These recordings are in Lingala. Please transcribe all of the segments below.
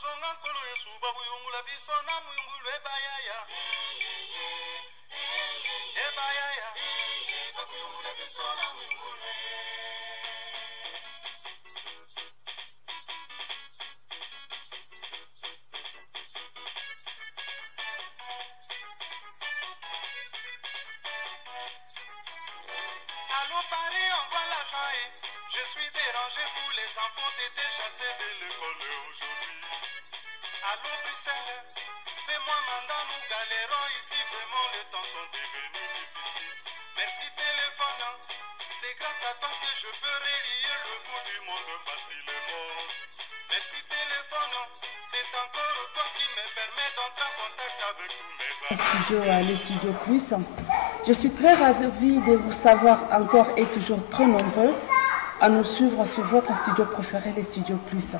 Zonga kolo yesu bakuyungula biso na muyungulu ebayaya. Ebayaya. Bakuyungula biso na muyungulu. Allô Paris, envoie l'argent et je suis dérangé pour les enfants t'étaient chassés de l'école aujourd'hui. Allô Bruxelles, fais-moi mandat, nous galérons ici, vraiment les temps sont devenus difficiles. Merci téléphone, c'est grâce à toi que je peux relier le bout du monde facilement. Merci téléphone, c'est encore toi qui me permet d'entrer en contact avec tous mes amis. Le Studio Plus. Je suis très ravie de vous savoir encore et toujours très nombreux à nous suivre sur votre studio préféré, les Studio Plus.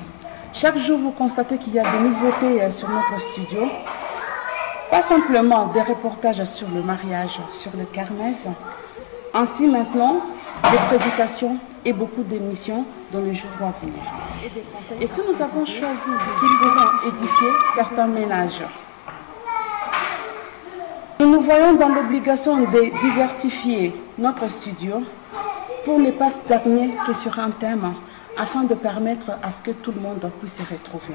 Chaque jour, vous constatez qu'il y a des nouveautés sur notre studio. Pas simplement des reportages sur le mariage, sur le kermesse. Ainsi maintenant, des prédications et beaucoup d'émissions dans les jours à venir. Et si nous avons choisi qu'ils pourront édifier certains ménages, nous nous voyons dans l'obligation de diversifier notre studio pour ne pas stagner que sur un thème afin de permettre à ce que tout le monde puisse se retrouver.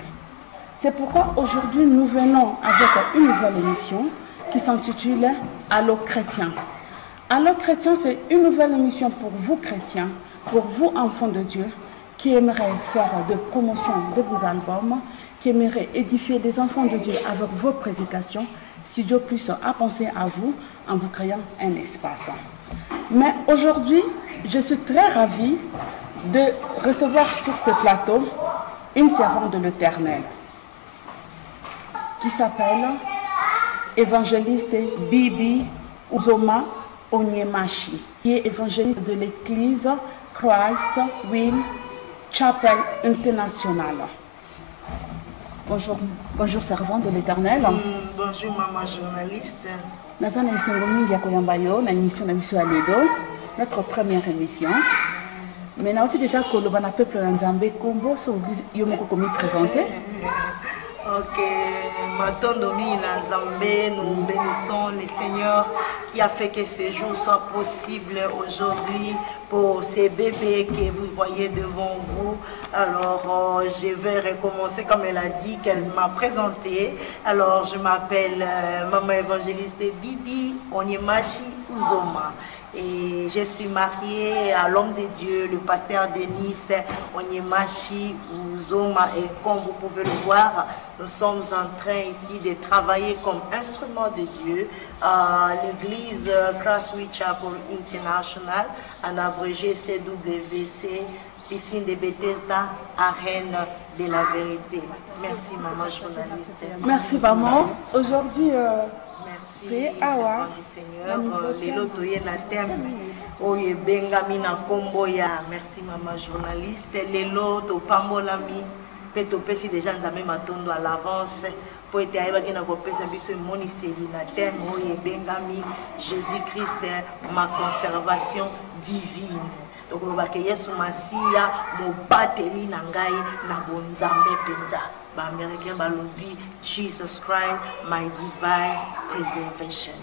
C'est pourquoi aujourd'hui nous venons avec une nouvelle émission qui s'intitule Allô chrétien. Allô chrétien, c'est une nouvelle émission pour vous chrétiens, pour vous enfants de Dieu qui aimeraient faire de promotion de vos albums, qui aimeraient édifier les enfants de Dieu avec vos prédications. Studio Plus a pensé à vous en vous créant un espace. Mais aujourd'hui, je suis très ravie de recevoir sur ce plateau une servante de l'Éternel qui s'appelle évangéliste Bibi Uzoma Onyemachi, qui est évangéliste de l'église Christ Will Chapel International. Bonjour, bonjour servante de l'Éternel. Bonjour maman journaliste. Nazana Isongomi Yakoyambayo, la émission de Mission Aledo, notre première émission. Mais nous avons déjà que le peuple Nzambé Kombo, vous avez présenté. Ok, Matondomi Nzambé, nous bénissons le Seigneur qui a fait que ce jour soit possible aujourd'hui pour ces bébés que vous voyez devant vous. Alors, je vais recommencer comme elle a dit qu'elle m'a présenté. Alors, je m'appelle Maman Évangéliste Bibi Onyemachi Uzoma. Et je suis mariée à l'homme de Dieu, le pasteur Denis Onyemachi Uzoma. Et comme vous pouvez le voir, nous sommes en train ici de travailler comme instrument de Dieu à l'église Crossway Chapel International, en abrégé CWC, piscine de Bethesda, arène de la vérité. Merci maman journaliste. Merci maman. Aujourd'hui, merci Seigneur du Seigneur. Lelo toye na thème oye bengami na kombo ya. Merci maman journaliste. Lelo to pambolami pe to pesi déjà nzambe matondo à l'avance pour être ayebaki na kopesa biso emoniseli na thème oye bengami Jésus-Christ ma conservation divine. Donc on va que Yesu Masia mo bateli na ngai na bonzambe penza. Américain balobi Jesus Christ my divine preservation.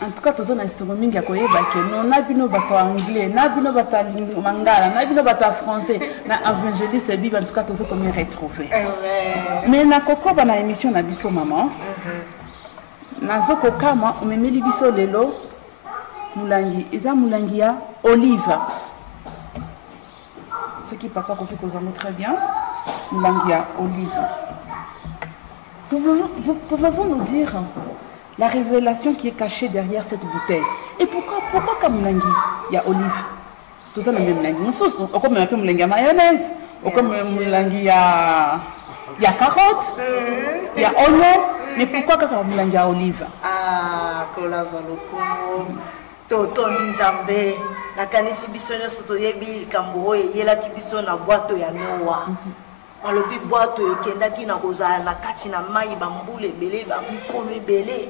En tout cas, tous les instruments mingi akoyeba ke non na bino bato anglais, na bino bato mangala, na bino bato français, na évangéliste Bible en tout cas tous ceux qu'on me retrouver. Mais na koko ba na émission na biso maman. Na zoko kama umemeli biso lelo mulangi, eza mulangi ya olive. Ce qui papa kofi kozango très bien. Mulangi ya olive. Pouvez-vous nous dire la révélation qui est cachée derrière cette bouteille? Et pourquoi Kamulangi, il y a olive? Tout ça, il y a Mulangi sauce. Ou comme un peu Mulangi mayonnaise. Ou comme Mulangi, il y a carotte. Il y a oignon. Mais pourquoi Kamulangi a olive? Ah, Kolazalokumo. Toto Nzambe. La kanisi bisono soto yebi kambo yela kibiso na boîte ya Noah. Alobi boîte kendaki na kozala na kati na mai bambule belé ba mkono belé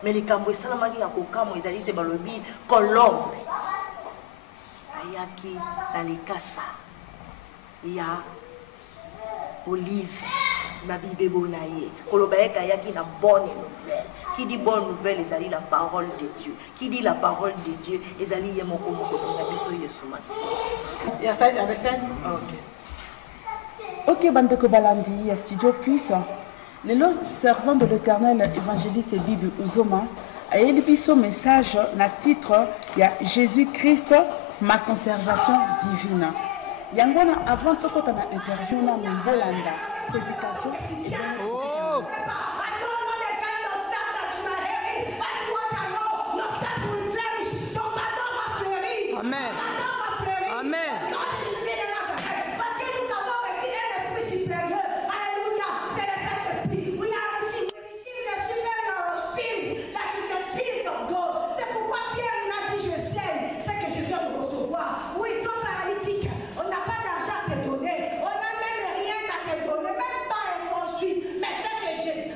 mais likambo esalamaki ya kokamo ezali te balobi kolombe ayaki na likasa ya olive na bibebo na ye kolobaeka yaki na bonne nouvelle. Qui dit bonne nouvelle, ezali la parole de Dieu. Qui dit la parole de Dieu, ezali ye moko moko tina biso Yesu Masi. You understand? Ok, Bandeko Balandi, Studio Puisse. Les servants de l'Éternel, évangéliste Bibi Uzoma, a élevé son message na titre il y a Jésus-Christ, ma conservation divine. Yangona avant tout quand on a interview na Mbolanda, prédication. Oh. Amen. Amen. Parce que nous avons reçu un esprit supérieur. Alléluia. C'est le Saint-Esprit. We have received the superior spirit. That is the spirit of God. C'est pourquoi Pierre il a dit je sais ce que je viens de recevoir. Oui, toi paralytique, on n'a pas d'argent à te donner. On n'a même rien à te donner. Même pas un franc suisse. Mais ce que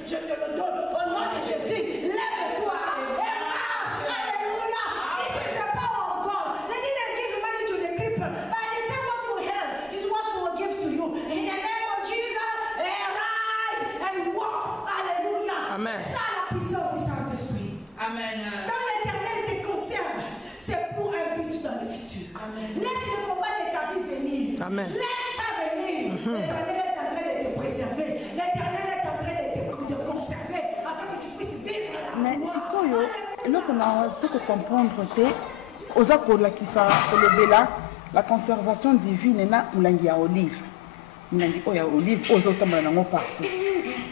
je te le donne au nom de Jésus. Lève-toi et marche. Alléluia. This is the power of God. They didn't give money to the cripple, but they said what you have is what we will give to you. In the name of Jesus, arise and walk. Alléluia. Amen. C'est ça la puissance du Saint-Esprit. Amen. Quand l'Éternel te conserve, c'est pour un but dans le futur. Amen. Laisse le combat de ta vie venir. Amen. Laisse ça venir. L'Éternel est en train de te préserver. L'Éternel est en train de te conserver afin que tu puisses vivre la Mais gloire. c'est quoi, là qu'on a ce que comprendre, c'est aux accords qui sont la conservation divine et na mulangi ya olive. Mulangi oya olive, aux autres mulangi partout.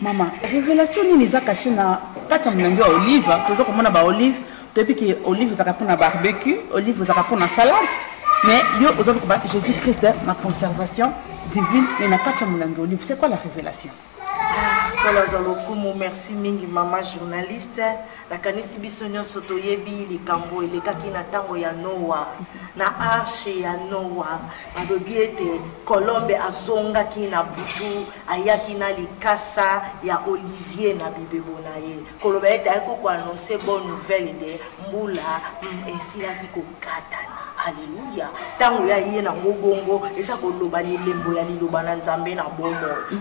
Maman, révélation ni les a caché na kacha mulangi ya olive, que ça comme on a ba olive, depuis que olive ça pour na barbecue, olive ça pour na salade. Mais yo aux autres Jésus-Christ ma conservation divine mais na kacha mulangi olive. C'est quoi la révélation? Merci mingi maman journaliste. La kanisi biso nyonso toyebi likambo elekaki na tango ya Noa na arche ya Noa alobi ete Colombe azongaki na butu ayaki na likasa ya Olivier na bibebo na ye koloba ete ayako ko annoncer bonne nouvelle de mbula esilaki kokatana. Alléluia. Tango ya ye na ngobongo esa koloba lembo ya liloba na Nzambe na bomo.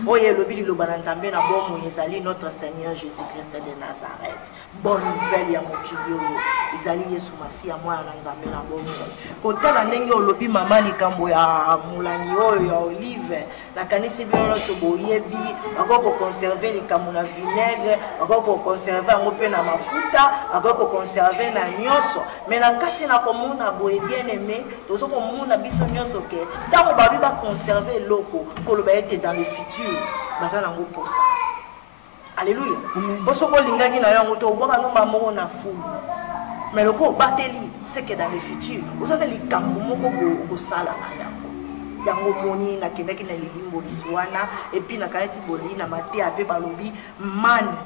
Oye lobi liloba na Nzambe na bomo ezali notre Seigneur Jésus-Christ de Nazareth. Bonne nouvelle ya mokili oyo ezali Yesu Masiya mwana na Nzambe na bomo. Kotala ndenge olobi mama likambo ya mulangi oyo ya olive na kanisi bino so boyebi akoko conserver likambo na vinaigre akoko conserver ngo pe na mafuta akoko conserver na nyoso mais na kati na komona boye bien aimé tozo komona biso nyoso ke tango babi ba conserver loko koloba ete dans le futur bazana ngo posa. Alléluia. Boso ko lingaki na yango to boka nomba moko na fulu. Mais le ko bateli c'est que dans le futur vous avez likambo moko ko sala na yango. Yango moni na kendaki na lilimbo biswana et puis na kaneti boli na mate ape balobi man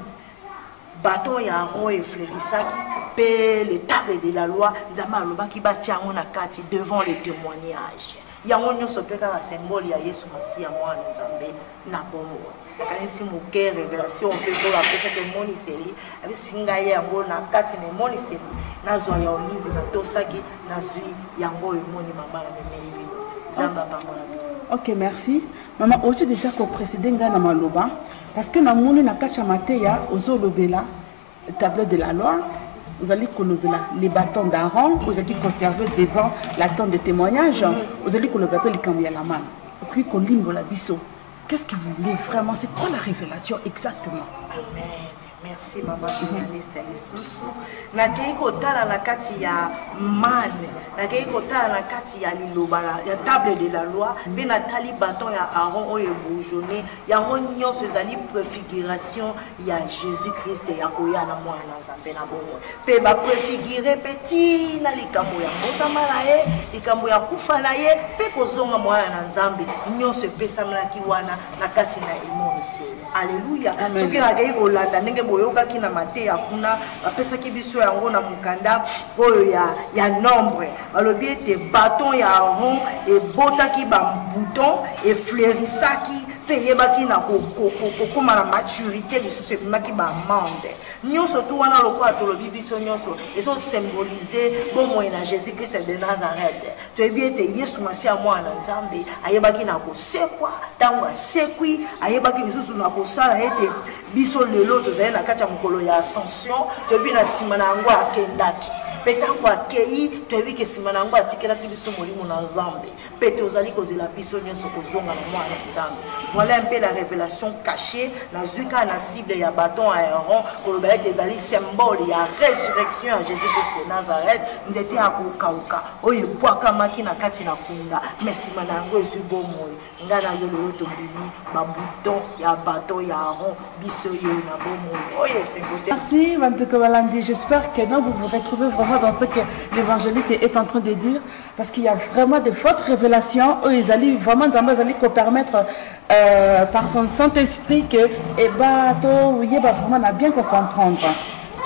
bâton ya Aaron et fleurisaki pe les tables de la loi nzamba alobaki batiango na kati devant les témoignages yango nyonso pe kaka symbole ya Yesu Masiya mwana Nzambe na bomo kanisi moke révélation pe ko la pesa que moniseli ali singa yango na kati ne moniseli na zo ya olive na tosaki na zui yango moni mama na memeli nzamba pamola. Ok, merci. Maman, aujourd'hui déjà qu'on précédait na maloba parce que na moni na kacha mateya ozolobela tablette de la loi, vous allez kolobela les bâtons d'Aaron, vous allez conserver devant la tente de témoignage, vous allez kolobela les cambier la main. Puis kolimbo la biso. Qu'est-ce que vous voulez vraiment? C'est quoi la révélation exactement? Amen. Merci maman journaliste Lisusu. Nakei kotala na kati ya mane, nakei kotala na kati ya liloba ya table de la loi, pe na tali bâton ya Aaron oyo bourgeonné, yango nyonso ezali préfiguration ya Jésus-Christ ya koya na mwana Nzambe na bongo. Pe ba préfigurer petit na likambo ya mbotama na ye, likambo ya kufa na ye, pe kozonga mwana na Nzambe, nyonso epesamaki wana na kati na emoniseli. Alléluia. Soki nakei kolanda ndenge boyoka ki na mate ya kuna bapesa ki biso yango na mukanda oyo ya nombre balobi ete bâton ya Aaron et botaki ba bouton et fleurisaki payer baki na kokoma na maturité lisusu ebimaki bamande nyonso tu wana lokola tolobi biso nyonso ezosymbolize bomoi na Jésus Christ de Nazareth. Toyebi ete Yesu masi ya mwana Nzambe ayebaki na kosekwa ntango asekwi ayebaki lisusu na kosala ete biso lelo tozali na kati ya mokolo ya ascension toyebi na nsima na yango akendaki mpe ntango akei toyebi ke nsima na yango atikelaki biso molimo na Nzambe mpe tozali kozela biso nyonso kozonga na mwana Nzambe. Voilà un peu la révélation cachée na zuka na cible ya bâton à Aaron koloba ete ezali symbole ya résurrection ya Jésus Christ de Nazareth nzete ya kokauka oyo ebwakamaki na kati na kunda mais nsima na yango ezwi bomoi nga na yo lelo tobimi babouton ya bâton ya Aaron biso yo na bomoi oyo esengote. Merci Bantoko Balandi, j'espère que non, vous vous retrouvez vraiment dans ce que l'évangéliste est en train de dire parce qu'il y a vraiment de fortes révélations où ils allaient vraiment permettre par son Saint-Esprit que Ebato Yeba vraiment a bien comprendre.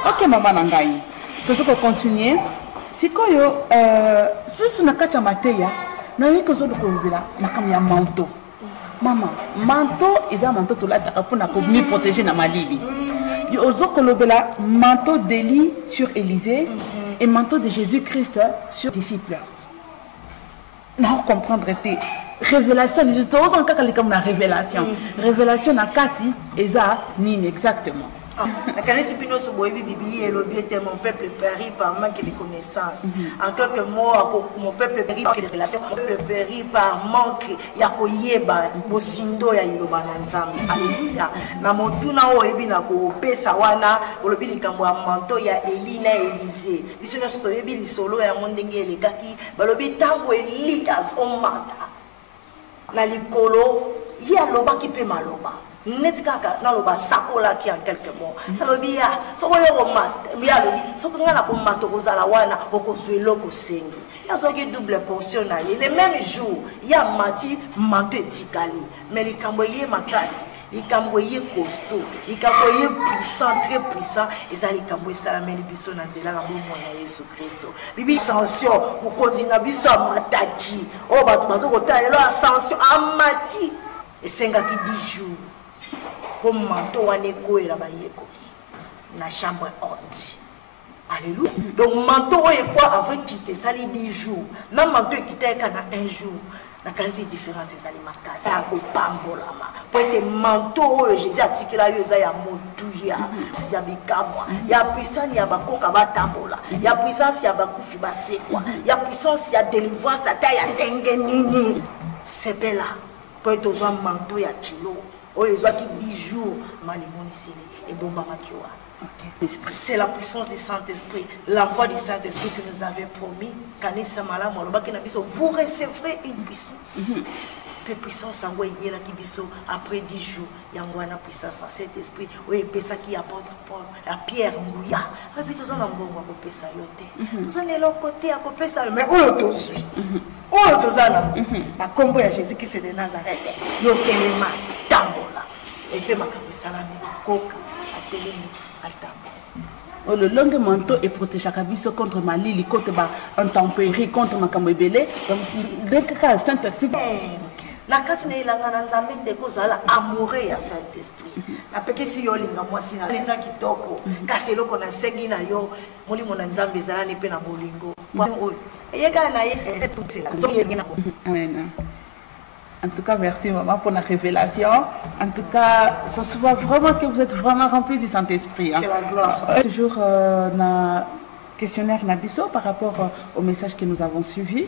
Ok maman Nangai, tout ce qu'on continue. Si quand yo sur na kacha mateya na yo ko zo ko bila na kam ya manteau. Maman, manteau ils a manteau to la pour na ko mieux protéger na malili. Yo zo ko lobela manteau d'Élie sur Élisée et manteau de Jésus-Christ sur disciples. Non comprendre tes révélation nous sommes encore comme la révélation révélation na kati eza nini exactement. La canesse Pinoso Boyebi Bibli et l'objet était mon peuple périt par manque de connaissances. En quelques mots, mon peuple périt par manque de relations. Mon peuple périt par manque ya koyeba bosindo ya iloba na Nzambe. Alléluia. Na motuna o ebi na ko pesa wana olobi likambo ya manto ya Eli na Élisée. Biso nyonso toyebi lisolo ya mondenge elekaki balobi tango Elias omata na likolo ya loba ki pe maloba. Netikaka na loba sakola ki en quelques mots. Alobi ya soko yo mat ya lobi soko ngana ko mato kozala wana okozwelo ko sengi. Ya soki double portion na ye le même jour ya mati manto etikali. Mais likambo ye makasi, likambo ye costaud, likambo ye puissant, très puissant ezali likambo esalameli biso na nzela na bomo na Yesu Kristo. Bibi ascension ko kondina biso amataki. O bato bazoko talela ascension amati esengaki 10 jours. Comme manteau wanego et la bayeko na chambre haute. Alléluia. Donc manteau est quoi avec quitter ça les 10 jours. Na manteau quitter kana un jour. La qualité différence c'est ça les makasi. Ça ko pambola ma. Pour être manteau Jésus article là yo za ya motuya. Si ya bikamwa. Ya puissance ya bakoka ba tambola. Ya puissance ya bakufi ba sekwa. Ya puissance ya délivrance ata ya ndenge nini. C'est bella. Pour être aux manteau ya kilo. Ils ont 10 jours, et c'est la puissance du Saint-Esprit, l'envoi du Saint-Esprit que nous avait promis. Vous recevrez une puissance. Peu puissance en après 10 jours, il y a une puissance en cet esprit. Oui, c'est ça qui apporte Paul, à Pierre Ngouya. Et puis tout ça, on va ça tout ça, est l'autre côté, à couper ça. Mais où est-ce que suis? Où est-ce que la combo à Jésus qui c'est de Nazareth? Yo telema tambola. Et puis ma salami coca à télémi à tambola. Le long manteau est protégé à contre Malili, contre intempéries, contre Makambébélé. Donc, dès que le Saint-Esprit. Na kati na ilanga na Nzambe ndeko zala amoureux ya Saint-Esprit. Na peke si yo linga mwasi na leza kitoko. Kasi eloko na sengi na yo molimo na Nzambe zala ni pe na bolingo. Eyeka na yese tout Amen. En tout cas, merci maman pour la révélation. En tout cas, ça se voit vraiment que vous êtes vraiment rempli du Saint-Esprit. Hein. Toujours un questionnaire Nabiso par rapport au message que nous avons suivi.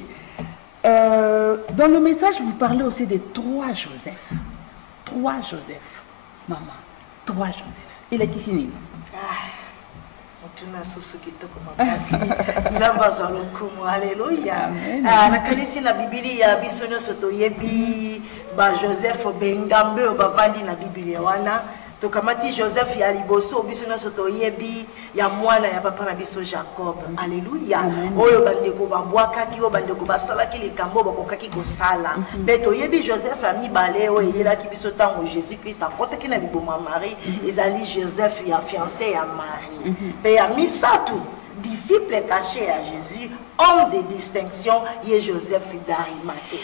Dans le message, vous parlez aussi des 3 Joseph. 3 Joseph. Maman, 3 Joseph. Il est ici, Nino. Alléluia. Na kanisi na Biblia biso nyonso toyebi ba Joseph bengambe bavandi na Biblia wana tokamati Joseph ya liboso biso nyonso toyebi ya mwana ya papa na biso Jacob. Alléluia. Oyo bandeko babwakaki oyo bandeko basalaki likambo bakokaki kosala. Mpe toyebi Joseph ami bale oyo eyelaki biso tango Jésus Christ akotaki na liboma Marie ezali Joseph ya fiancé ya Marie. Mpe ya misatu disciple caché à Jésus, homme de distinction, il est Joseph d'Arimathée.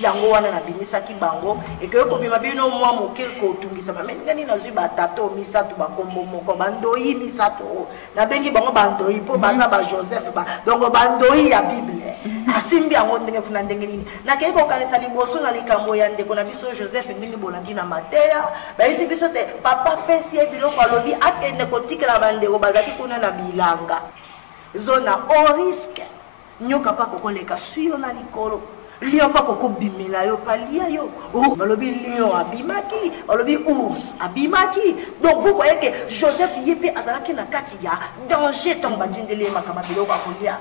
Yango wana na bimisa ki bango et que ko bima bino mwa moke ko tungisa ma ngani na zuba tato misatu ba kombo moko bandoyi misato na bengi bango bandoyi po baza ba Joseph ba donc bandoyi ya Bible asimbi yango ndenge kuna ndenge nini na ke ko kanisa liboso na likambo ya ndeko na biso Joseph ndenge bolandi na Mateya ba isi biso te papa pesi biloko alobi akende ko tikela bandeko bazaki kuna na bilanga zona au risque nyoka pa kokoleka suyo na likolo lion pa koko bimela yo palia yo balobi lion abimaki balobi ours abimaki donc vous voyez que Joseph yepe azalaki na kati ya danger tomba tindele makama biloko akolia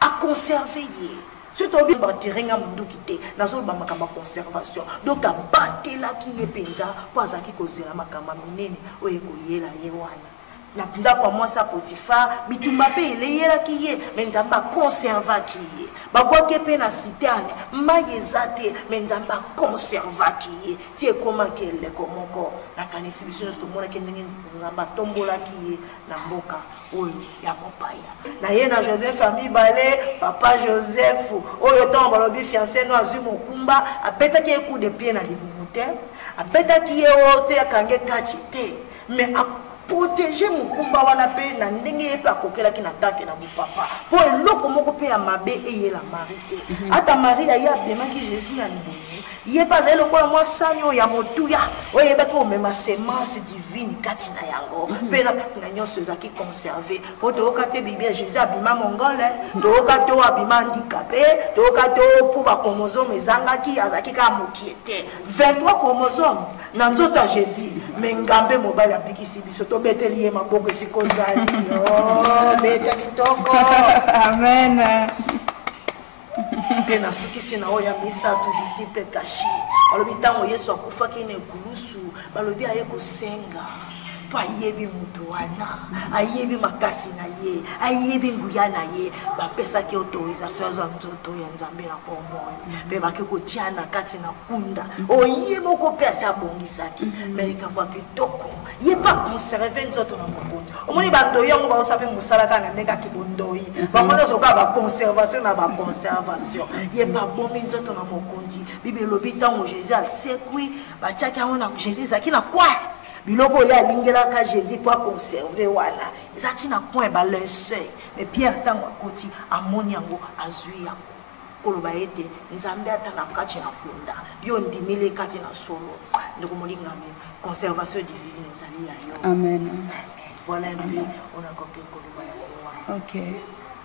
a conserver ye surtout bi batirenga mundu kité nazo ba makama conservation donc a batela ki yepenza po azaki kozela makama minene oye koyela ye wana na punda kwa mwasa Potiphar bitumba pe eleyela kiye menzamba conserva kiye babwake pe na citerne mayezate menzamba conserva kiye tie koma kele komoko na kanisi biso sto mona kendenge nzamba tombola kiye na mboka oyo ya mopaya na ye na Joseph amibale papa Joseph oyo tomba lobi fiancé no azu mokumba apeta ki coup de pied na libumute apeta ki ote akange kachite mais protéger mukumba wana pe na ndenge pa kokela ki na tanke na papa po eloko moko pe ya mabe eye la marité ata Maria ya bema ki Jésus na libomu ye pas eloko la moi sanyo ya motuya oye ba ko mema semence divine kati na yango pe na kati na nyonso zaki conserver po to okate bibia Jésus abima mongole to okate abima handicapé to okate po ba chromosome ezanga ki azaki ka mokiete 23 chromosomes na nzoto Jésus mengambe mobile abikisi biso to beteliye maboko sikozali oh beta kitoko Amen. Pena sukisi na oya misa tu disciple caché balobi tango Yesu akufa kine kulusu balobi aye kosenga pa yebi mutu wana ayebi makasi na ye ayebi nguya na ye bapesa ki autorisation za nzoto ya Nzambe na komoni pe baki kotiana kati na kunda oye moko pesa abongisaki melika kwa kitoko ye pa conserver nzoto na mokonzi omoni bando yango ba osabe musala kana ndeka kibondoi bangono soka ba conservation na ba conservation ye pa bomi nzoto na mokonzi Bible lobi tango Jésus asekwi batiaki yango na Jésus zaki na kwa biloko ya lingela ka Jésus pour conserver wana ezaki na point ba linceul mais Pierre tango akoti amoni yango azui yango koloba ete Nzambe ata na kati na kunda yo ndimile kati na solo ndiko molingami conservation divine ezali ya yo Amen. voilà un peu on a compris koloba ya Ok,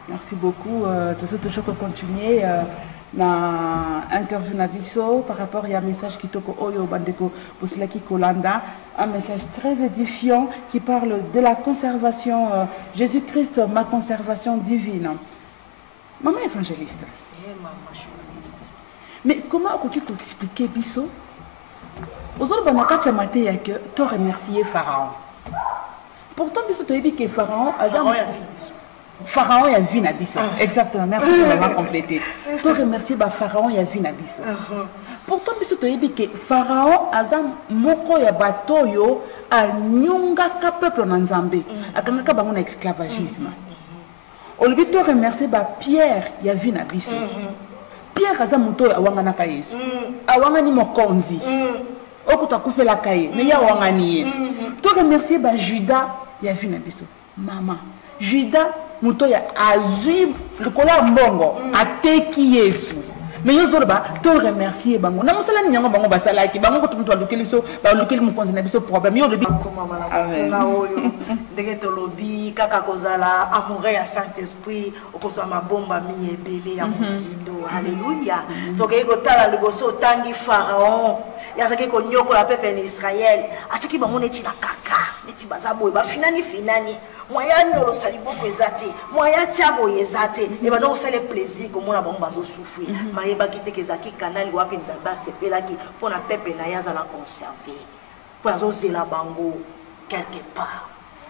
merci beaucoup. De ce toujours continuer na interview na biso par rapport à un message qui toko oyo bandeko Bosilaki Kolanda, un message très édifiant qui parle de la conservation Jésus-Christ, ma conservation divine. Maman évangéliste. Mais comment on peut expliquer biso? Aujourd'hui, on a quatre maté que tu remercier Pharaon. Pourtant, biso tu as dit que Pharaon Pharaon a vu Nabiso. Exactement, merci de m'avoir complété. Tu remercier Pharaon a vu Nabiso. Pourtant, biso tu as dit que Pharaon a moko ya batoyo a nyunga ka peuple na Nzambe. Akanga ba mon esclavagisme. On lui te remercier Pierre a vu Nabiso. Pierre a moto awanga ka Yesu. Awanga ni mokonzi. Okuta kufela kaye, mais ya wanga ni. Tu remercier Judas a vu Nabiso. Maman, Judas muto ya azib le kola mbongo ateki Yesu mais yozorba to remercier bango na musala ni nyango bango basala ki bango ko muto alukeli so ba alukeli mukonzi na biso problème yo lebi koma mala na oyo ndenge to lobi kaka kozala amoureux ya Saint-Esprit okozwa mabomba mi ebele ya musindo haleluya to ke ko tala liboso tangi Pharaon ya sake ko nyoko la peuple en Israël achiki bango neti na kaka neti bazabo ba finani moyen no sali boko ezate moyen tiabo ezate e ba no sale plaisir ko mona bango bazo souffrir mayeba kiteke zaki kanali wapi Nzamba sepelaki pona pepe na yaza la conserver pour azo zela bango quelque part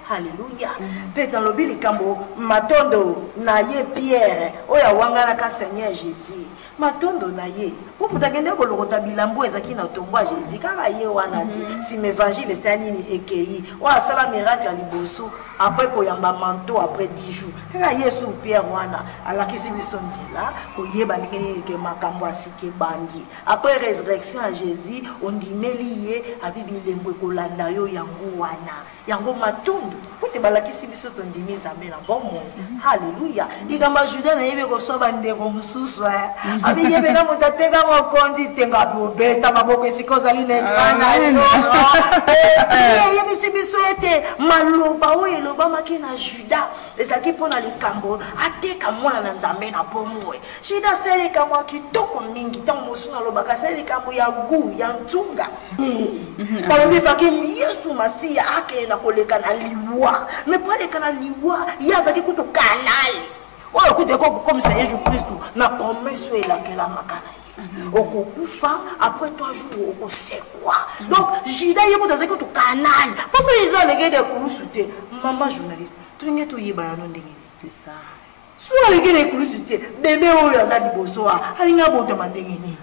Alléluia. Pe quand lobi likambo matondo na ye Pierre oya wangana ka Seigneur Jésus. Matondo na ye. Pour mutagende ko lokota bilambo ezaki na tombo Jésus kaka ye wana te. Si l'évangile c'est nini ekei. Wa sala miracle liboso après ko yamba manteau après 10 jours. Kaka Yesu Pierre wana alakisi biso nzela ko yeba ndenge ke makambo asike bandi. Après résurrection à Jésus on dineli ye abibi lembo ko landa yo yango wana. Yango matondo pour te balakisi biso tondimi nzambe na bomo. Haleluya. Ligamba Juda na yebe ko soba ndeko mususu abi yebe na mutateka mokondi tenga bobeta maboko esikozali ne kana yo. Yebe sibiso ete maloba o eloba makina Juda ezaki pona likambo ateka mwana na nzambe na bomo. Juda sele kamwa kitoko mingi tango musuna lobaka sele kambo ya gu ya ntunga. Balobi fakim Yesu Masia ake na koleka na liwa mais pour les kana liwa yazaki kuto kanali oyo kuto ko comme ça Jésus Christ na promesse ela kela makana okukufa après 3 jours okosekwa donc Juda yebo dans kuto kanali parce que ils ont les gars de kulusute maman journaliste tuninge to yeba no ndenge c'est ça sur les gars de kulusute bébé oyo azali bosoa alinga boto mandenge ni.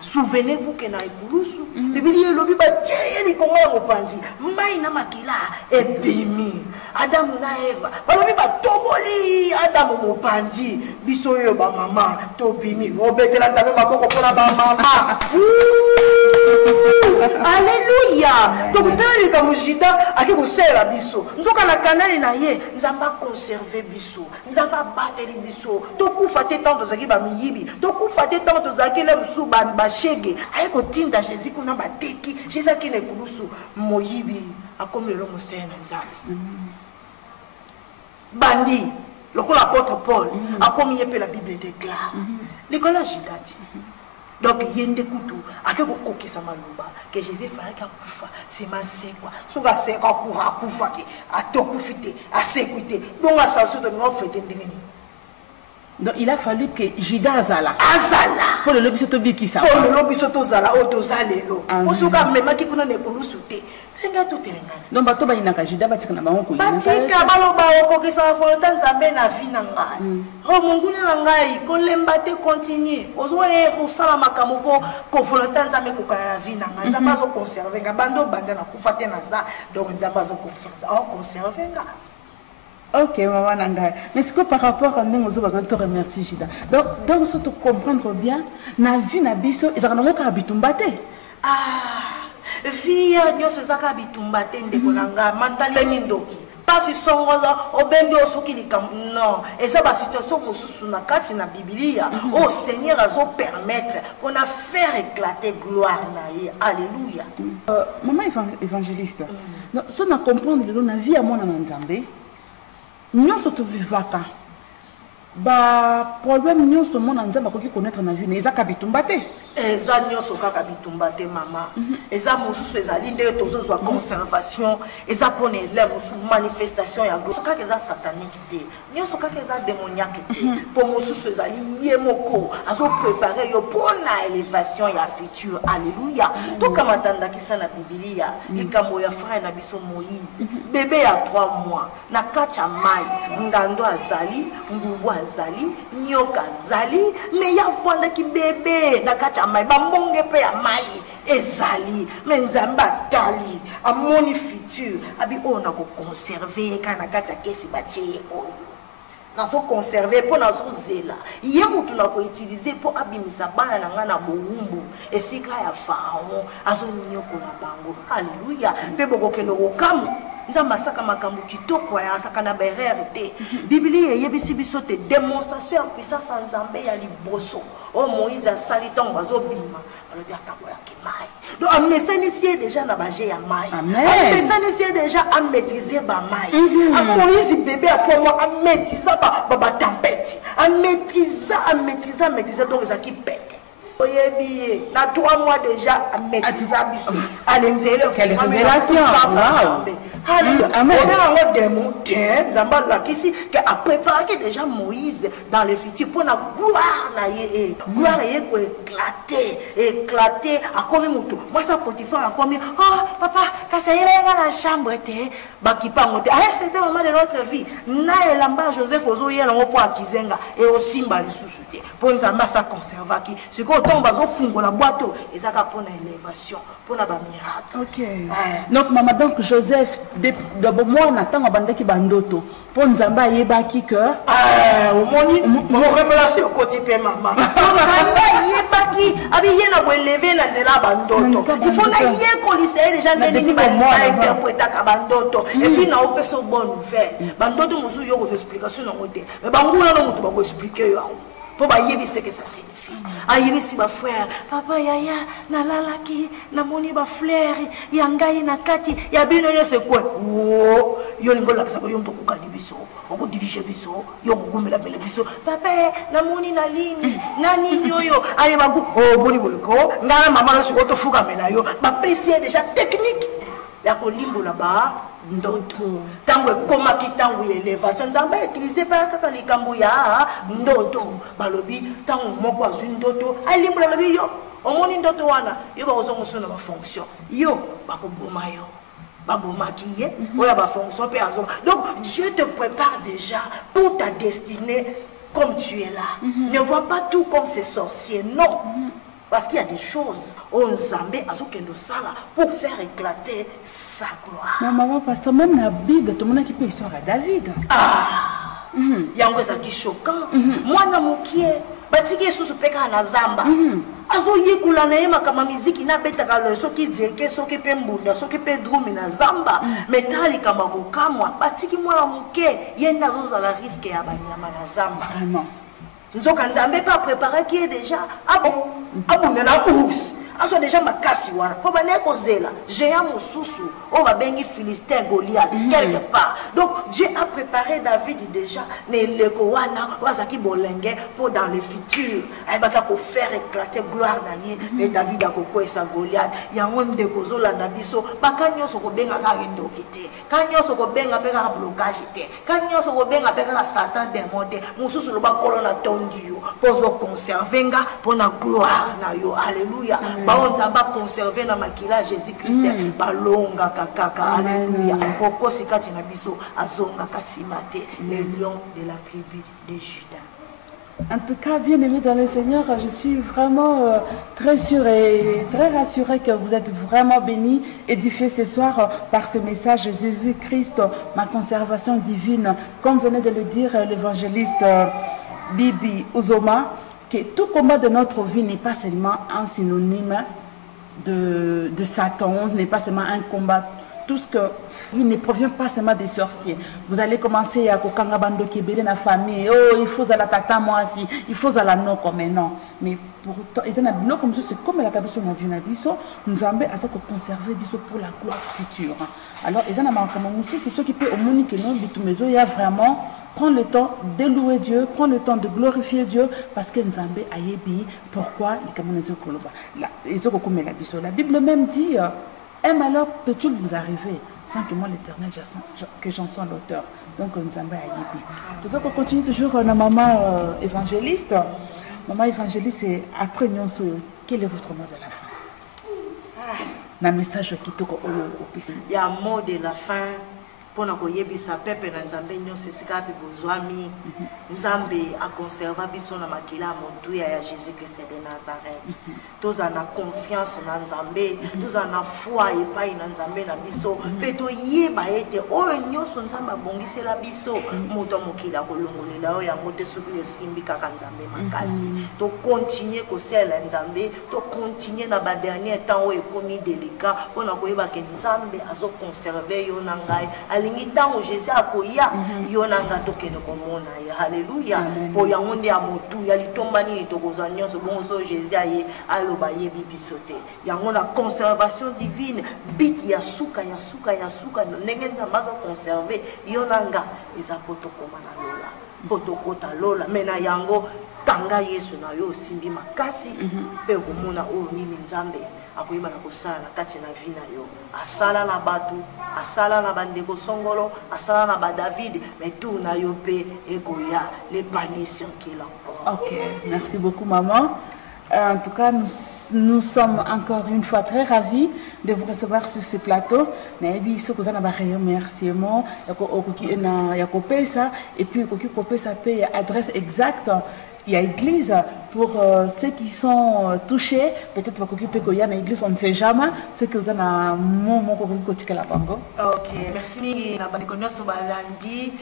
Souvenez-vous que na ikulusu Biblia lobi ba tsheyeli konga mopanzi mai na makila ebimi Adamu na Eva balobi ba toboli Adamu mopanzi biso yo ba mama tobimi obetela ntabe maboko pona ba mama. Alléluia. Donc tali ka mujida akiko sela biso nzoka na kanali na ye nzamba conserver biso nzamba bateli biso tokufa te tant tozaki ba miyibi tokufa te tant tozaki le musu ba shege ayeko tinda Jésus kuna bateki Jésus akine kulusu moyibi akomi lo musena nzambe bandi lokola apôtre Paul akomi yepe la Bible déclare Nicolas Judati. Donc yende kutu akeko kokisa maloba que Jésus fallait kufa c'est ma sekwa soka sekwa kufa ki atokufite asekwite donc asanso de no fete ndengeni. Donc il a fallu que Juda azala pour le lobby soto bikisa pour le lobby soto zala otozalelo pour soka memaki kuna ne kulusute tenga to telengana donc bato ba inaka Juda batika na bango ko batika baloba okokisa volonté nzambe na vie na ngai o munguna na ngai ko lemba te continuer ozoe osala makambo po ko volonté nzambe ko kala na vie na ngai nzambe zo conserver nga bando banda na kufa te na za donc nzambe zo conserver nga. Ok, maman Nanga. Mais ce que par rapport à nous, on va te remercier, Juda. Donc, si tu comprendre bien, na vie na biso, ils ont un habitumbate. Vie, nyoso zaka habitumbate ndeko nanga, mantale nindoki. Pas si songola, obende osoki likam. Non, et ça, la situation mosusu na kati na Biblia, au Seigneur a zo permettre qu'on a faire éclater gloire na ye. Alléluia. Maman évangéliste, si on a comprendre la vie à mon Nzambe, nous sommes vivaka. Ba problème nous sommes en Nzambe ko ki connaître na vie na eza kabitumbate. Eza nyoso kaka bitumbate mama. Eza mosusu ezali nde tozo zwa conservation, eza pone le mosusu manifestation ya gloire. Kaka eza satanique te. Nyoso kaka eza démoniaque te. Po mosusu ezali yemoko azo préparer yo pona élévation ya futur. Alléluia. To kama tanda kisa na Biblia, likambo ya frère na biso Moïse. Bébé ya 3 mois na kacha mai, ngando azali, ngubu azali, nyoka azali, mais ya fanda ki bébé na kacha mai bambonge pe ya mai ezali mais nzamba tali amoni futur abi ona ko conserver kana kati kesi batie oyo nazo conserver pour nazo zela ye mutu na ko utiliser pour abimisa bana na ngana boumbu esika ya pharaon azo nyoko na bango. Alléluia. Pe boko keno okamu nzamba saka makambo kitoko ya saka na bererte. Biblia yebisi biso te démonstration ya puissance nzambe ya liboso. Oh Moïse a sali ton bazo bima. Alors dia kaboya ki mai. Donc a mesenisie déjà na baje ya mai. A mesenisie déjà a maîtriser ba mai. A Moïse bébé a pour moi a maîtriser ba tempête. A maîtriser donc ça qui pète. Oyebi, na 3 mois déjà à métisa biso. Quelle révélation! Amen. On a démon, Zamba la kisi qui a préparé déjà Moïse dans le futur pour la gloire na ye. Gloire ye ko éclater à comme mutu. Moi ça Potiphar a comme oh papa, quand ça ira dans la chambre té, ba ki pa ngote. Ah c'était le moment de notre vie. Na elamba Joseph ozoye na po akizenga et aussi mba le sous-souté. Pour Nzamba ça conserva qui ce ko tomba zo fungo la boîte et ça pour na élévation, pour na ba miracle. OK. Donc maman donc Joseph de moi on attend abandaki bandoto pour Nzamba yebaki que au moni mon révélation quotidien maman. Nzamba yebaki abi yena bo élever na nzela bandoto. Il faut na yeko lycée les gens nini ba interpréter ka bandoto et puis na opeso bonne nouvelle. Bandoto musu yo ko explication na ngote. Mais bangula no mutu ba ko expliquer yo. Pour bayebi ce que ça signifie. Ayebi si ba frère, papa yaya na lalaki na moni ba fleur ya ngai na kati ya bino le c'est quoi? Oh, yo lingola ka ko yo mto kokani biso. Oko diriger biso, yo kugumela bele biso. Papa na moni na lini, nani yoyo ayeba ku oh boni boyko, ngana mama na siko to fuka mela yo. Ba PC déjà technique. Ya ko limbola ba ndoto tango koma kitango élévation nzamba utilisé par kaka likambo ya ndoto balobi tango moko azu ndoto alimbola lobi yo omoni ndoto wana yo ba ozongo sona ba fonction yo bakoboma yo babomaki ye oya ba fonction pe azongo. Donc Dieu te prépare déjà pour ta destinée comme tu es là. Ne vois pas tout comme ces sorciers, non. Parce qu'il y a des choses où Nzambé a sala pour faire éclater sa gloire. Mais maman, pasteur, même dans la Bible, tout le monde qui peut histoire à David. Ah, il y a un truc qui est choquant. Moi, na mokie, batiki sous peka na zamba. Azo yekula na yema kama miziki na betaka le soki dzeke soki pe mbunda soki pe drumi na zamba metali kama kokamwa batiki mwana mokie yenda zo la risque ya banyama na zamba. Vraiment. Nzoka Nzambe pas préparé qui est déjà na ours. Aso déjà makasi wana. Po bana ko zela, géant mususu, on va bengi Philistin Goliath quelque part. Donc Dieu a préparé David déjà ne leko wana wazaki bolenge pour dans le futur. Ay baka ko faire éclater gloire na ye, mais David a ko kwesa Goliath. Ya ngonde ko zola na biso, bakanyo so ko benga ka ndokite. Kanyo so ko benga pe ka blocage te. Kanyo so ko benga pe ka Satan démonté. Mususu lo ba kolona tondio. Pozo conservenga pour na gloire na yo. Alléluia. On va conserver dans makila Jésus-Christ balonga kakaka. Alléluia. Poko sikati na biso azonga kasimate le lion de la tribu de Juda. En tout cas, bien aimé dans le Seigneur, je suis vraiment très sûre et très rassurée que vous êtes vraiment bénis, édifiés ce soir par ce message Jésus-Christ, ma conservation divine, comme venait de le dire l'évangéliste Bibi Uzoma, que tout combat de notre vie n'est pas seulement un synonyme de Satan, n'est pas seulement un combat. Tout ce que vous ne provient pas seulement des sorciers. Vous allez commencer à kokanga bando kebele na famille. Oh, il faut à la tata moi aussi. Il faut à la non comme non. Mais pourtant, ils ont un comme ça, c'est comme la cabine na vie na biso. Nous avons à ça conserver biso pour la gloire future. Alors, ils ont un comme aussi ceux qui peuvent au monique non bitumezo il y a vraiment prendre le temps de louer Dieu, prendre le temps de glorifier Dieu, parce que Nzambe ayebi pourquoi la Bible même dit un malheur peut-il vous arriver sans que moi l'Éternel que j'en sois l'auteur. Donc Nzambe ayebi. Tout ça qu'on continue toujours la maman évangéliste. Maman évangéliste, c'est après nous, quel est votre mot de la fin? Un message qui te il y a un mot de la fin. Pona koyebisa pepe na Nzambe nyonso esika pe bozwami Nzambe a conserva biso na makila motuya ya Jésus Christ de Nazareth. Toza na confiance na Nzambe, toza na foi epai na Nzambe na biso, pe to yeba ete oyo nyonso Nzambe abongisela biso moto mokila kolongolela oyo yango te soki yosimbi kaka Nzambe makasi. To continuer kosela Nzambe, to continuer na ba dernier temps oyo ekomi délicat pona koyeba ke Nzambe azo conserver yo na ngai. Alingitango Jésus akoya yonanga tokene komona ya haleluya po yango ndi ya motu ya litombani tokozwa nyonso bongo so Jésus aye aloba yebi bisote yango na conservation divine bit ya suka ndenge Nzambe azo conserver yonanga eza poto koma na lola potokota lola mena yango tanga Yesu na yo simbi makasi pe komona oyo nini Nzambe akoyeba na kosala kati na vi na yo asala na batu asala na bandeko songolo asala na ba David mais tout na yo pe ekoya les paniers circulent encore. Ok, merci beaucoup maman. En tout cas, nous sommes encore une fois très ravis de vous recevoir sur ce plateau. Naibi ce que vous avez remerciement, et puis ça paye adresse exacte. Il y a église pour ceux qui sont touchés, peut-être qu'il y a une église, on ne sait jamais, ce que vous avez un moment pour que la bango. Ok, merci. Na banikono so balandi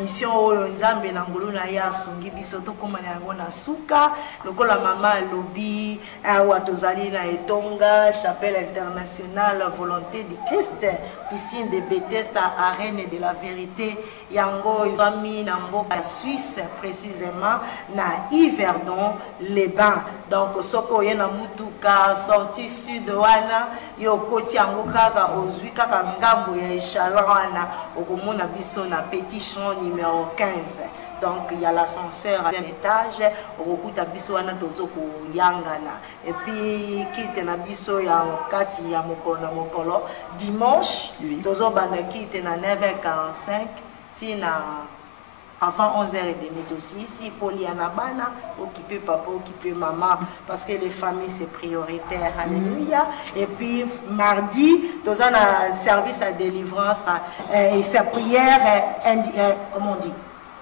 mission oyo Nzambe na ngulu na ya sungi biso to koma na yango na suka lokola mama lobi awa tozali na etonga chapelle internationale volonté du Christ piscine de Bethesda arène de la vérité yango izami na mboka Suisse précisément na Yverdon les bains donc soko yena mutuka sorti sud wana yo koti yango kaka ozwi kaka ngambo ya Echalana okomona biso na petit champ numéro 15 donc il y a l'ascenseur à deuxième étage okuta biso wana tozo ko yangana et puis kite na biso ya kati ya mokolo dimanche tozo bana kite na 9h45 tina avant 11h30 aussi, ici, pour Lianabana, occuper papa, occuper maman, parce que les familles, c'est prioritaire. Alléluia. Et puis, mardi, nous avons un service à délivrance, et sa prière, comment on dit?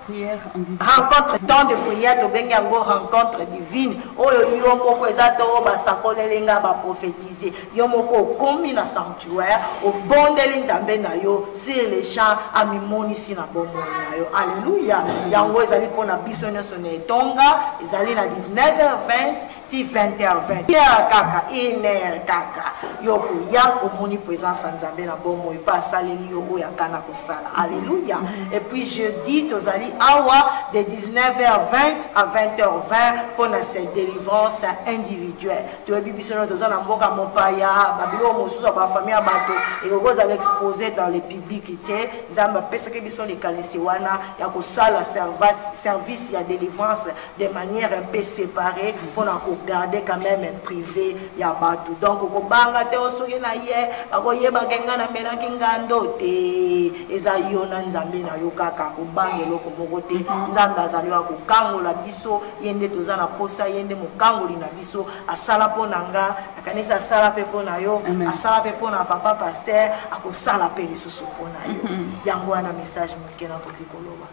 Prière rencontre, temps de prière, tu as une rencontre divine. Oh, yo moko ezato ba sakolelenga ba prophétiser. Yo moko komi na sanctuaire, au bon de Nzambe na yo, sur les champs a mimoni si na bomo na yo. Alléluia. Yango ezali pona biso nyoso na etonga, ezali na 19h20 ti 20h20. Ya kaka iner kaka. Yo ko ya omoni présence Nzambe na bomo e pa saleli yo o ya kana ko sala. Alléluia. Et puis jeudi tozali awa de 19h20 à 20h20 pour cette délivrance individuelle. Tu as vu biso na tozana mboka mopaya, babilo mosusu ba famille bato et vous allez exposer dans les publicités. Nzamba pesa ke biso le kalisi wana ya ko sala service ya délivrance de manière un peu séparée pour na ko garder quand même privé ya bato. Donc ko banga te osoki na ye akoyeba kenga na melaki ngando te eza yo na Nzambe na yo kaka ko bangelo ko mokote Nzambe azali wa ko kangola biso yende tozana posa yende mokangoli na biso asala pona nga akanisa asala pe pona yo asala pe pona papa pasteur akosala pe lisusu pona yo yango wana message mokena ko koloba.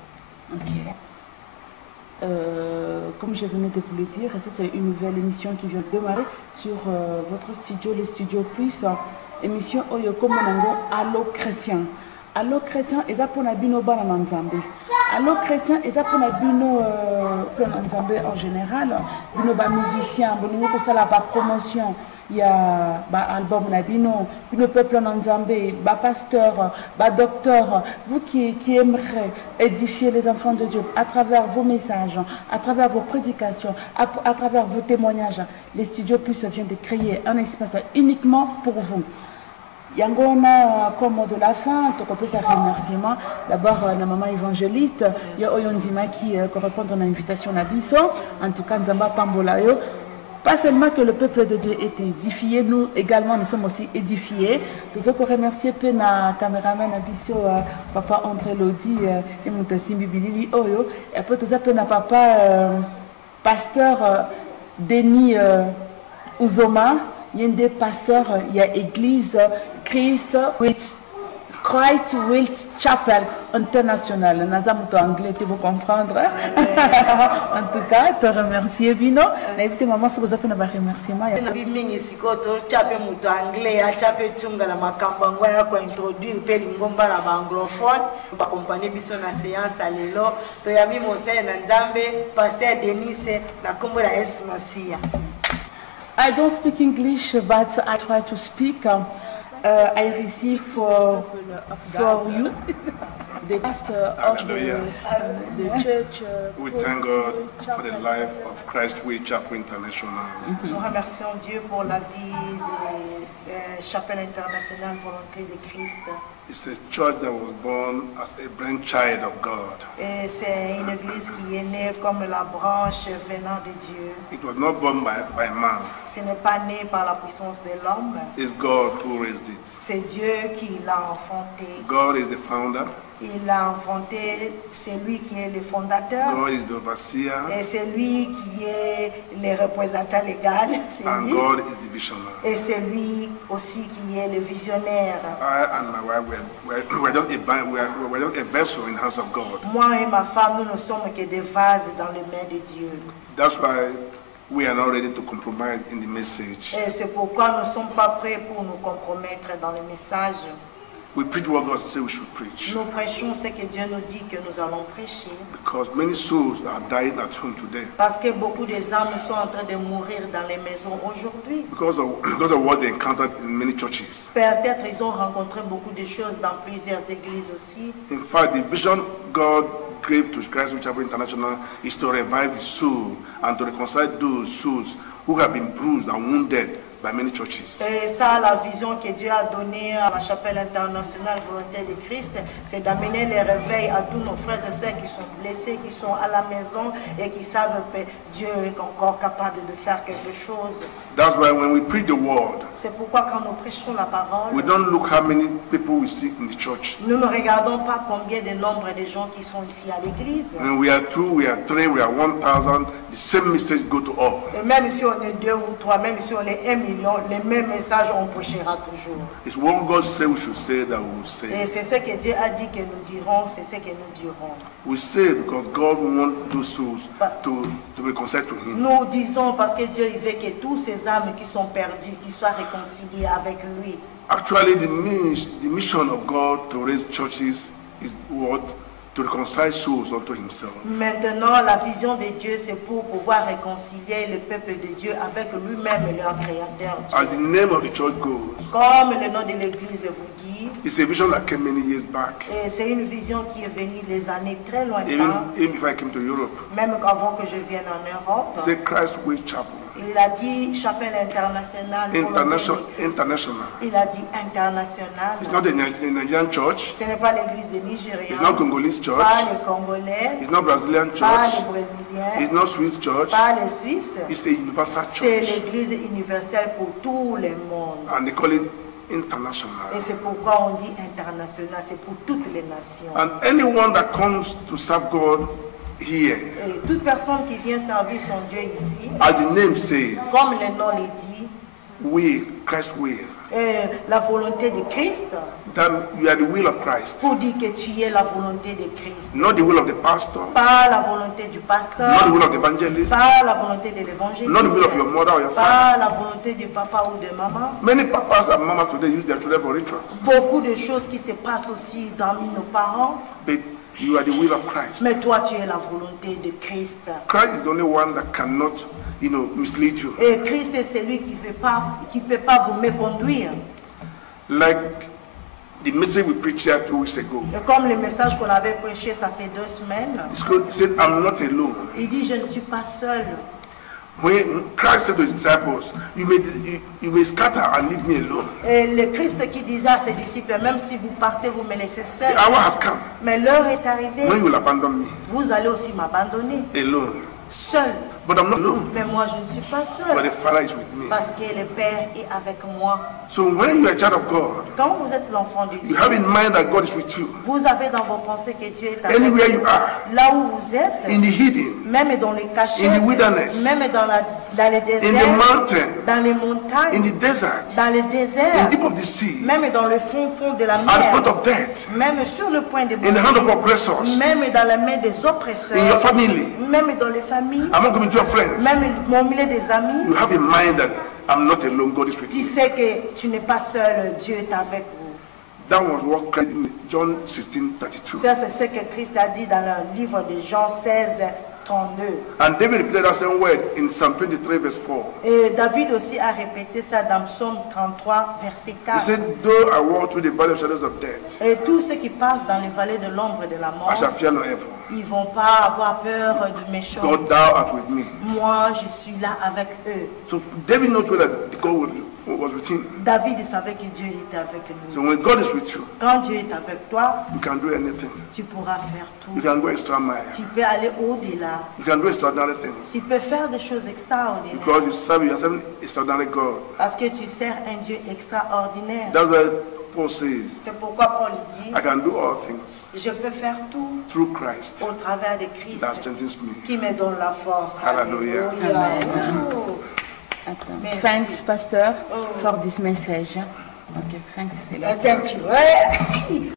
OK. Comme je venais de vous le dire, c'est une nouvelle émission qui vient de démarrer sur votre studio, le Studio Plus, émission Oyoko Monango Allo Chrétien. Allo Chrétien, et ça pour la bino bana Nzambe. Allo Chrétien, et ça pour la bino Nzambe en général, bino ba musicien, bino ko sala ba promotion. Il y a bah, album Nabino, le peuple Nzambe, bah, pasteur, bah, docteur, vous qui aimeriez édifier les enfants de Dieu à travers vos messages, à travers vos prédications, à travers vos témoignages, les Studios Plus viennent de créer un espace uniquement pour vous. Yangona comme mot de la fin, tu peux faire remerciement. D'abord, la maman évangéliste, il y a Oyondima qui correspond à l'invitation à Bisso, en tout cas, Nzamba Pambolayo. Pas seulement que le peuple de Dieu est édifié, nous également nous sommes aussi édifiés. Nous avons remercié la caméraman Abisso, papa André Lodi et Moutasimbi Bilili Oyo. Et après tout ça, papa pasteur Denis Uzoma, il y a des pasteurs, il y a église Christ Will Chapel International. Nazamuto anglais, tu veux comprendre. En tout cas, te remercier Bino. N'invite maman si vous avez un remerciement. Mingi sikoto chape muto anglais, chape tsunga la makambango ya ko introduire pe lingomba la anglophone ba accompagner biso na séance alelo. To yami mose na Nzambe, pasteur Denis na kombo la Yesu Masia. I don't speak English, but I try to speak. I receive for you, the pastor of the church. We thank God for the life of Christ Will Chapel International. Nous remercions Dieu pour la vie de Chapelle internationale Volonté de Christ. It's a church that was born as a brainchild of God. Et c'est une église qui est née comme la branche venant de Dieu. It was not born by man. Ce n'est pas né par la puissance de l'homme. It's God who raised it. C'est Dieu qui l'a enfanté. God is the founder. Il l'a enfanté, c'est lui qui est le fondateur. God is the overseer. Et c'est lui qui est le représentant légal. And Lui. God is the visionary. Et c'est lui aussi qui est le visionnaire. I and my wife we're just a vessel in the hands of God. Moi et ma femme, nous ne sommes que des vases dans les mains de Dieu. That's why we are not ready to compromise in the message. Et c'est pourquoi nous ne sommes pas prêts pour nous compromettre dans le message. We preach what God says we should preach. Nous prêchons ce que Dieu nous dit que nous allons prêcher. Because many souls are dying at home today. Parce que beaucoup des âmes sont en train de mourir dans les maisons aujourd'hui. Because of what they encountered in many churches. Peut-être ils ont rencontré beaucoup de choses dans plusieurs églises aussi. In fact, the vision God gave to Christ Chapel International is to revive the soul and to reconcile those souls who have been bruised and wounded by many churches. Et ça, la vision que Dieu a donnée à la Chapelle internationale Volonté de Christ, c'est d'amener les réveils à tous nos frères et sœurs qui sont blessés, qui sont à la maison et qui savent que Dieu est encore capable de faire quelque chose. That's why when we preach the word, C'est pourquoi quand nous prêchons la parole, we don't look how many people we see in the church. nous ne regardons pas combien de nombre de gens qui sont ici à l'église. When we are 2, we are 3, we are 1,000, the same message go to all. Et même si on est 2 ou 3, même si on est 1 million, les mêmes messages on prêchera toujours. It's what God said we should say that we will Et say. c'est ce que Dieu a dit que nous dirons, c'est ce que nous dirons. We say because God wants those souls to reconcile to Him. Nous disons parce que Dieu il veut que tous ces âmes qui sont perdues, qui soient réconciliées avec lui. Actually, the mission of God to raise churches is what? To reconcile souls unto Himself. Maintenant, la vision de Dieu, c'est pour pouvoir réconcilier le peuple de Dieu avec lui-même, leur créateur. As the name of the church goes, Comme le nom de l'église vous dit, it's a vision that came many years back. et c'est une vision qui est venue des années très lointaines, Even before I came to Europe, même avant que je vienne en Europe. it's a Christ Way Chapel. Il a dit chapelle internationale. International. Il a dit international. It's not a Nigerian church. Ce n'est pas l'église des Nigériens, It's not Congolese church. pas les Congolais, It's not Brazilian pas church. les Brésiliens, It's not Swiss church. pas les Suisses. It's a universal C'est church. l'église universelle pour tout le monde. And they call it international. Et c'est pourquoi on dit international, c'est pour toutes les nations. And anyone that comes to serve God here, Et toute personne qui vient servir son Dieu ici, as the name says, comme le nom le dit, will, Christ will. La volonté de Christ, That you are the will of Christ. pour dire que tu es la volonté de Christ. Not the will of the pastor, Pas la volonté du not pasteur, the will of the evangelist, pas la volonté de not the will l'évangéliste, of your mother or your father. pas la volonté du papa ou de maman. Many papas and mamas today use their children for rituals. Beaucoup de choses qui se passent aussi parmi nos parents, But you are the will of Christ. mais toi tu es la volonté de Christ. Christ is the only one that cannot, mislead you. Et Christ est celui qui peut pas vous méconduire. Like the message we preached here 2 weeks ago. Et comme le message qu'on avait prêché, ça fait 2 semaines, He said, I'm not alone. il dit je ne suis pas seul. When Christ said to his disciples, you may scatter and leave me alone. Et le Christ qui disait à ses disciples, même si vous partez, vous me laissez seul. The hour has come Mais l'heure est arrivée, when you will abandon me vous allez aussi m'abandonner, alone. seul. But I'm not alone. Mais moi je ne suis pas But seul, the Father is with me. parce que le Père est avec moi. So when you are a child of God, Quand vous êtes l'enfant de you Dieu, have in mind that God is with you. vous avez dans vos pensées que Dieu est avec Anywhere vous. you are, Là où vous êtes, in the hidden, même dans les cachets, in the wilderness, même dans les in the déserts, mountain, dans les in montagnes, the desert, dans les in déserts, the deep of the sea, même dans le fond de la at the point mer, of death, même sur le point de in the hand of mourir, oppressors, même dans la main des in your oppresseurs, family, même dans les familles, among community of friends, même au milieu des amis, you have in mind that I'm not alone, God is with tu me. sais que tu n'es pas seul, Dieu est avec vous. That was what Christ in John 16:32. Ça, c'est ce que Christ a dit dans le livre de Jean 16, 32. And David repeated that same word in Psalm 23, verse 4. Et David aussi a répété ça dans Psaume 33, verset He 4. said, though I walk through the valley of shadows of death, Et tous ceux qui passent dans les vallées de l'ombre de la I mort, shall fear no evil. ils ne vont pas avoir peur du méchant. God, thou art with me. Moi, je suis là avec eux. So David knows well that God was with him. David il savait que Dieu était avec nous. So when God is with you, Quand Dieu est avec toi, you can do anything. tu pourras faire You tout. can go extra mile. Tu peux aller au-delà. You can do extraordinary things. Tu peux faire des choses extraordinaires. Because you serve an extraordinary God. Parce que tu sers un Dieu extraordinaire. That's why Paul says, C'est pourquoi Paul dit, I can do all things je peux faire tout through Christ au travers de Christ that strengthens me. qui me donne la force. Hallelujah. Amen. Oh. Merci. Thanks, Pastor, for this message. Okay, thanks. Thank you.